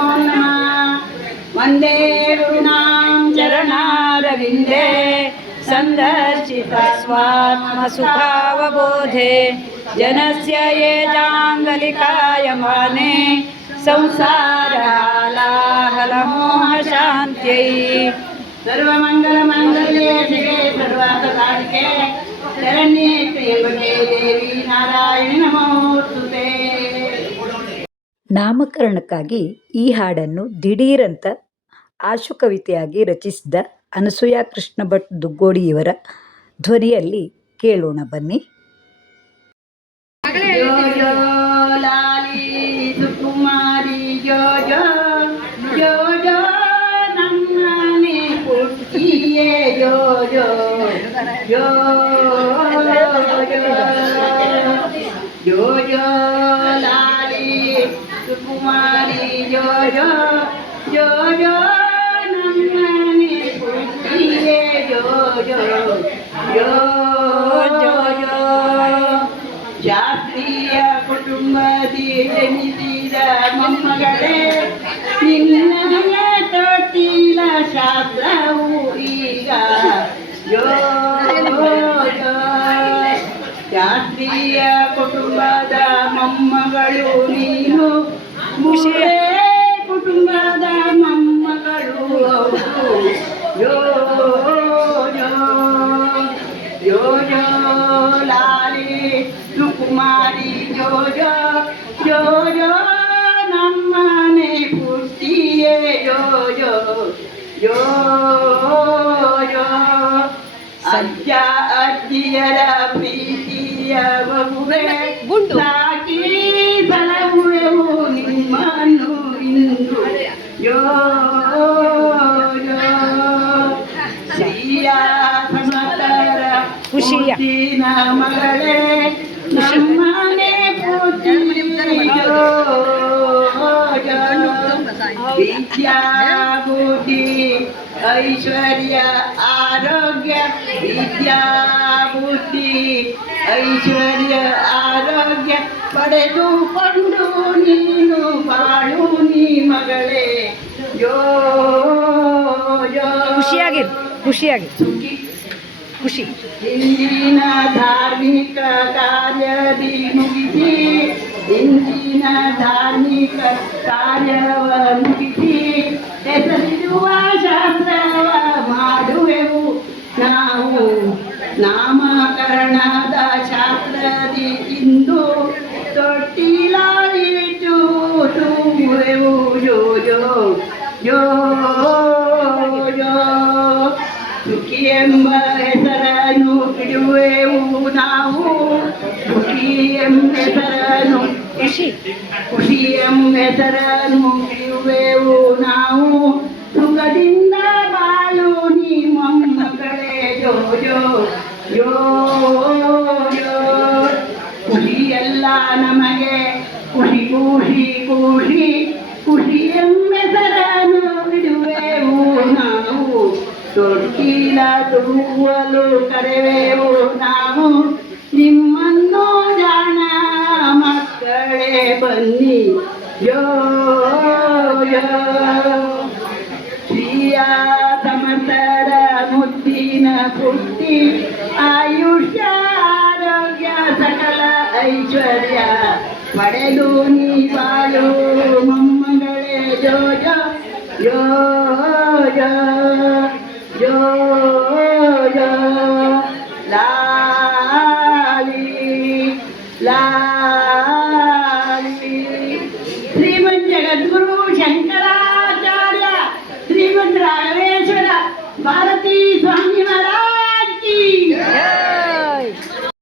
नमो नमः वंदे गुरूणां चरणारविन्दे। सन्दर्शितस्वात्मसुखावबोधे जनस्य ये जाङ्गलिकायमाने संसारालाहलमोहशान्त्यै। सर्वमङ्ग ನಾಮಕರಣಕ್ಕಾಗಿ ಈ ಹಾಡನ್ನು ದಿಢೀರಂತ ಆಶುಕವಿತೆಯಾಗಿ ರಚಿಸಿದ ಅನಸೂಯ ಕೃಷ್ಣ ಭಟ್ ದುಗ್ಗೋಡಿಯವರ ಧ್ವನಿಯಲ್ಲಿ ಕೇಳೋಣ ಬನ್ನಿ ಯೋ ಜೋ ಸುಕುಮಾರಿ ಜೋ ಜೋ ಜೋ ಜೋ ನಮ್ಮನೆ ಪುಟ್ಟಿಯೇ ಜೋ ಜೋ ಜೋ ಜೋ ಜೋ ಶಾಸ್ತ್ರೀಯ ಕುಟುಂಬದಿ ಜನಿಸಿದ ಮೊಮ್ಮಗಳೇ ನಿನ್ನ ತೊಟ್ಟಿಲ ಶಾಸ್ತ್ರವು ಈಗ ಯೋ ಯೋ. ಶಾಸ್ತ್ರೀಯ ಕುಟುಂಬದ ಮೊಮ್ಮಗಳು ನೀನು ಮುಷೇ ಕುಟುಂಬದ ಮೊಮ್ಮಗಳು ಹೌದು ಯೋ ಯೋ ಜೋ ಜೋ ಲಾಲಿ ಸುಕುಮಾರಿ ಜೋ ಜೋ ಜೋ ಜೋ ನಮ್ಮನೆ ಪುಟ್ಟಿಯೇ ಜೋ ಜೋ ಜೋ ಜೋ ಅಜ್ಜ ಅಜ್ಜಿಯರ ಪ್ರೀತಿಯ ಮಗುವೆ ಸಾಕಿ ಖುಷಿಯ. ಪುಟ್ಟಿನ ಮಗಳೇ ನಮ್ಮನೆ ಪುಟ್ಟಿಯೋ ವಿದ್ಯಾ ಬುದ್ಧಿ ಐಶ್ವರ್ಯ ಆರೋಗ್ಯ ವಿದ್ಯಾ ಬುದ್ಧಿ ಐಶ್ವರ್ಯ ಆರೋಗ್ಯ ಪಡೆದುಕೊಂಡು ನೀನು ಬಾಳು ನೀ ಮಗಳೇ ಯೋ ಯೋ ಖುಷಿಯಾಗಿರು ಖುಷಿಯಾಗಿ ಸುಖಿ ಖುಷಿ. ಇಂದಿನ ಧಾರ್ಮಿಕ ಕಾರ್ಯದಿ ಮುಗಿಸಿ ಇಂದಿನ ಧಾರ್ಮಿಕ ಕಾರ್ಯವ ಮುಗಿಸಿ, ಹೆಸರಿರುವ ಶಾಸ್ತ್ರವ ಮಾಡುವೆವು. ನಾವು ನಾಮಕರಣದ ಶಾಸ್ತ್ರದಿ ಇಂದು ತೊಟ್ಟಿಲಾಳಿಟ್ಟು ತುಂಬುವೆವು. ಜೋ ಜೋ ಜೋ ಜೋ ಸುಖಿ ಎಂಬ ಸುಖಿ ಎಂಬ ಹೆಸರನ್ನು ಖುಷಿ. ಖುಷಿ ಎಂಬ ಹೆಸರನ್ನು ಇಡುವೆವು ನಾವು. ಸುಖದಿಂದ ಬಾಳು ನೀ ಮೊಮ್ಮಗಳೇ. ಜೋ ಜೋ ಯೋ ಯೋ ಎಲ್ಲ ನಮಗೆ. ಖುಷಿ ಖುಷಿ ಖುಷಿ ಖುಷಿ ಎಂಬೆಸರನ್ನು ಇರುವೆವು ನಾವು. ತೊಟ್ಟಿಲ ತುಂಬಲು ಕರೆವೆವು ನಾವು. ನಿಮ್ಮನ್ನು ಮಕ್ಕಳೇ ಬನ್ನಿ ಯೋ ಯೋ ಶ್ರೀಯ ಸಮರ್ಥರ ಮುದ್ದಿನ ಪುಟ್ಟಿ ಆಯುಷ್ಯ ಆರೋಗ್ಯ ಸಕಲ ಐಶ್ವರ್ಯ ಪಡೆದು ನೀ ಬಾಳು ಮೊಮ್ಮಗಳೇ ಜೋ ಜೋ ಯೋ ಯೋ ಯೋ